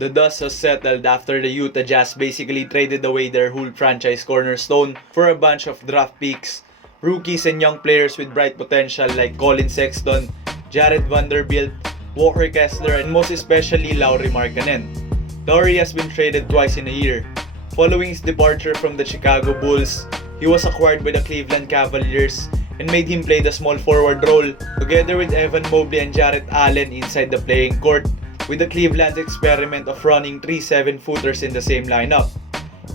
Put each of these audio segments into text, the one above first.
The dust was settled after the Utah Jazz basically traded away their whole franchise cornerstone for a bunch of draft picks, rookies and young players with bright potential like Colin Sexton, Jared Vanderbilt, Walker Kessler, and most especially Lauri Markkanen. Lauri has been traded twice in a year. Following his departure from the Chicago Bulls, he was acquired by the Cleveland Cavaliers and made him play the small forward role together with Evan Mobley and Jarrett Allen inside the playing court, with the Cleveland's experiment of running 3 7-footers in the same lineup.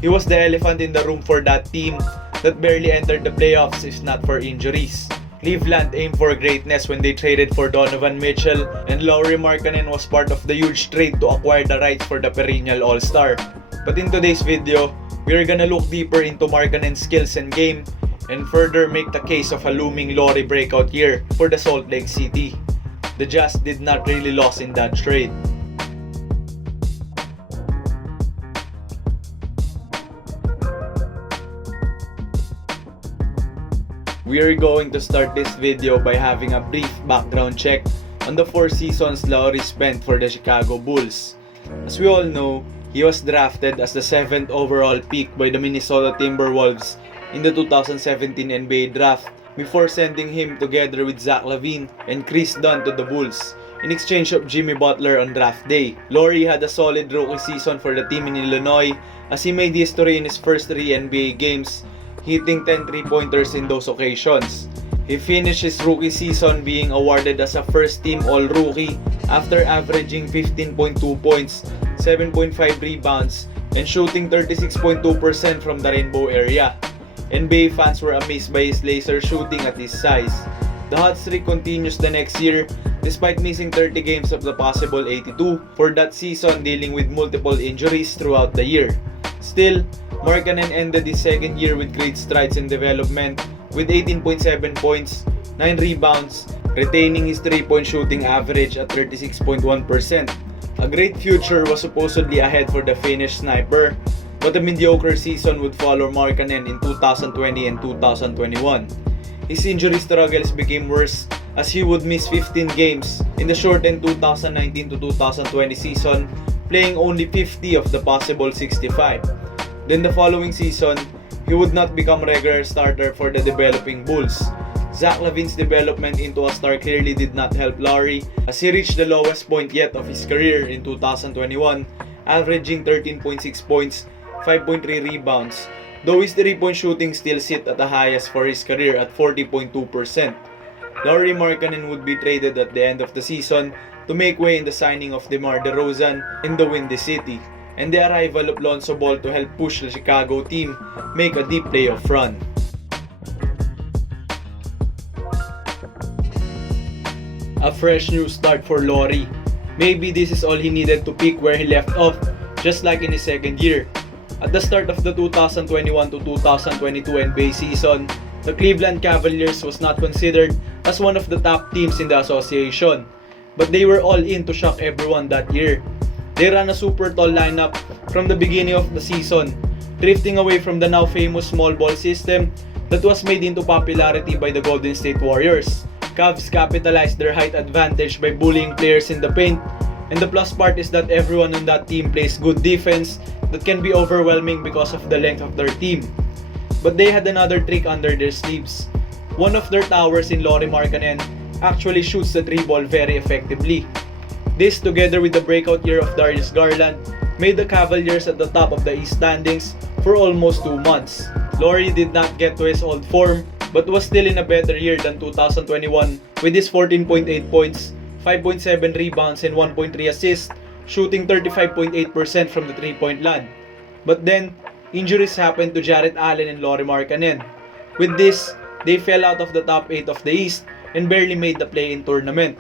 He was the elephant in the room for that team that barely entered the playoffs if not for injuries. Cleveland aimed for greatness when they traded for Donovan Mitchell, and Lauri Markkanen was part of the huge trade to acquire the rights for the perennial All-Star. But in today's video, we are gonna look deeper into Markkanen's skills and game, and further make the case of a looming Lauri breakout year for the Salt Lake City. The Jazz did not really lose in that trade. We are going to start this video by having a brief background check on the 4 seasons Lauri spent for the Chicago Bulls. As we all know, he was drafted as the 7th overall pick by the Minnesota Timberwolves in the 2017 NBA Draft before sending him together with Zach LaVine and Chris Dunn to the Bulls in exchange of Jimmy Butler on draft day. Lauri had a solid rookie season for the team in Illinois as he made history in his first 3 NBA games, hitting 10 3-pointers in those occasions. He finished his rookie season being awarded as a first-team All-Rookie after averaging 15.2 points, 7.5 rebounds, and shooting 36.2% from the rainbow area. NBA fans were amazed by his laser shooting at his size. The hot streak continues the next year despite missing 30 games of the possible 82 for that season, dealing with multiple injuries throughout the year. Still, Markkanen ended his second year with great strides in development with 18.7 points, 9 rebounds, retaining his 3-point shooting average at 36.1%. A great future was supposedly ahead for the Finnish sniper, but a mediocre season would follow Markkanen in 2020 and 2021. His injury struggles became worse as he would miss 15 games in the shortened 2019 to 2020 season, playing only 50 of the possible 65. Then the following season, he would not become regular starter for the developing Bulls. Zach LaVine's development into a star clearly did not help Lauri as he reached the lowest point yet of his career in 2021, averaging 13.6 points, 5.3 rebounds, though his 3-point shooting still sit at the highest for his career at 40.2%. Lauri Markkanen would be traded at the end of the season to make way in the signing of DeMar DeRozan in the Windy City, and the arrival of Lonzo Ball to help push the Chicago team make a deep playoff run. A fresh new start for Lauri. Maybe this is all he needed to pick where he left off, just like in his second year. At the start of the 2021 to 2022 NBA season, the Cleveland Cavaliers was not considered as one of the top teams in the association, but they were all in to shock everyone that year. They ran a super tall lineup from the beginning of the season, drifting away from the now famous small ball system that was made into popularity by the Golden State Warriors. Cavs capitalized their height advantage by bullying players in the paint, and the plus part is that everyone on that team plays good defense that can be overwhelming because of the length of their team. But they had another trick under their sleeves. One of their towers in Lauri Markkanen actually shoots the 3-ball very effectively. This, together with the breakout year of Darius Garland, made the Cavaliers at the top of the East standings for almost 2 months. Lauri did not get to his old form, but was still in a better year than 2021 with his 14.8 points, 5.7 rebounds, and 1.3 assists, shooting 35.8% from the 3-point line. But then, injuries happened to Jarrett Allen and Lauri Markkanen. With this, they fell out of the top 8 of the East and barely made the play-in tournament.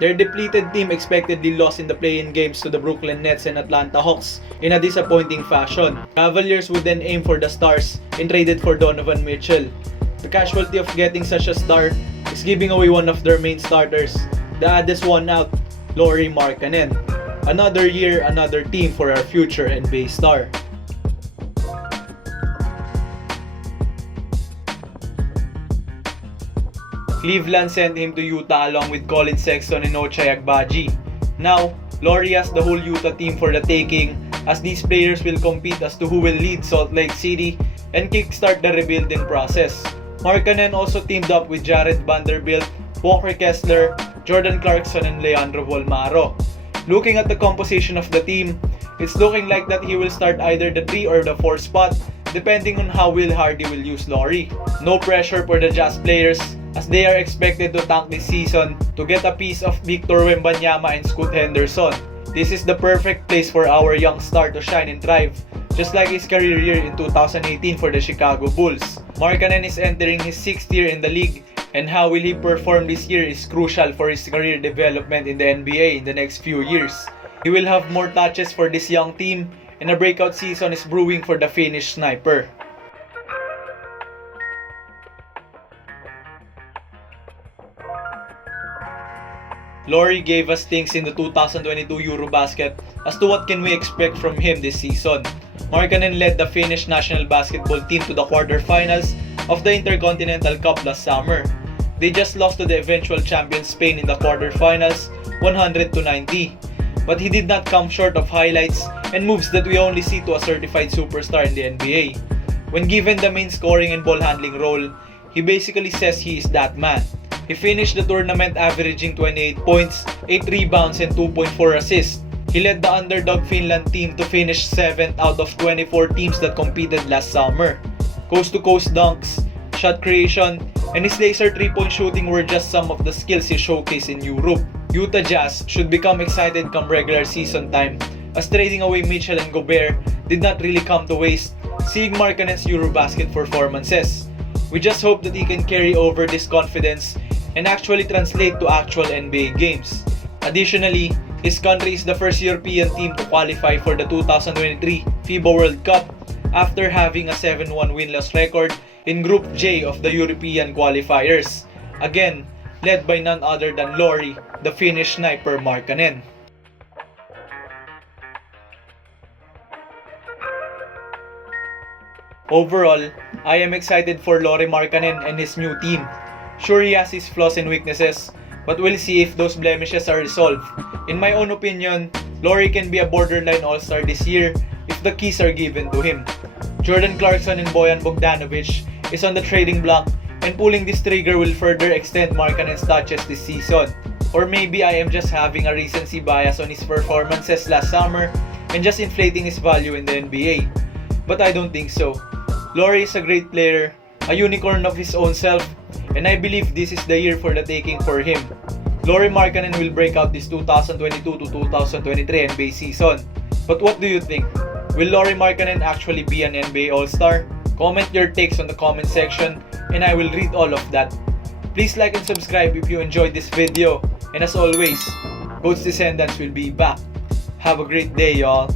Their depleted team expectedly lost in the play-in games to the Brooklyn Nets and Atlanta Hawks in a disappointing fashion. Cavaliers would then aim for the stars and traded for Donovan Mitchell. The casualty of getting such a star is giving away one of their main starters, the oddest one out, Lauri Markkanen. Another year, another team for our future NBA star. Cleveland sent him to Utah along with Colin Sexton and Ochai Agbaji. Now, Lauri has the whole Utah team for the taking, as these players will compete as to who will lead Salt Lake City and kickstart the rebuilding process. Markannen also teamed up with Jared Vanderbilt, Walker Kessler, Jordan Clarkson, and Leandro Volmaro. Looking at the composition of the team, it's looking like that he will start either the 3 or the 4 spot, depending on how Will Hardy will use Lauri. No pressure for the Jazz players, as they are expected to tank this season to get a piece of Victor Wembanyama and Scoot Henderson. This is the perfect place for our young star to shine and thrive, just like his career year in 2018 for the Chicago Bulls. Markkanen is entering his 6th year in the league, and how will he perform this year is crucial for his career development in the NBA in the next few years. He will have more touches for this young team, and a breakout season is brewing for the Finnish sniper. Lauri gave us things in the 2022 EUROBASKET as to what can we expect from him this season. Markanen led the Finnish national basketball team to the quarterfinals of the Intercontinental Cup last summer. They just lost to the eventual champion Spain in the quarterfinals, 100-90. But he did not come short of highlights and moves that we only see to a certified superstar in the NBA. When given the main scoring and ball handling role, he basically says he is that man. He finished the tournament averaging 28 points, 8 rebounds, and 2.4 assists. He led the underdog Finland team to finish 7th out of 24 teams that competed last summer. Coast-to-coast dunks, shot creation, and his laser 3-point shooting were just some of the skills he showcased in Europe. Utah Jazz should become excited come regular season time, as trading away Mitchell and Gobert did not really come to waste, seeing Markkanen's EuroBasket performances. We just hope that he can carry over this confidence and actually translate to actual NBA games. Additionally, his country is the first European team to qualify for the 2023 FIBA World Cup after having a 7-1 win-loss record in Group J of the European qualifiers, again led by none other than Lauri, the Finnish sniper Markkanen. Overall, I am excited for Lauri Markkanen and his new team. Sure, he has his flaws and weaknesses, but we'll see if those blemishes are resolved. In my own opinion, Lauri can be a borderline all-star this year if the keys are given to him. Jordan Clarkson and Bojan Bogdanovic is on the trading block, and pulling this trigger will further extend Markkanen's touches this season. Or maybe I am just having a recency bias on his performances last summer and just inflating his value in the NBA. But I don't think so. Lauri is a great player, a unicorn of his own self, and I believe this is the year for the taking for him. Lauri Markkanen will break out this 2022 to 2023 NBA season. But what do you think? Will Lauri Markkanen actually be an NBA All-Star? Comment your takes on the comment section and I will read all of that. Please like and subscribe if you enjoyed this video, and as always, Goat's Descendants will be back. Have a great day, y'all.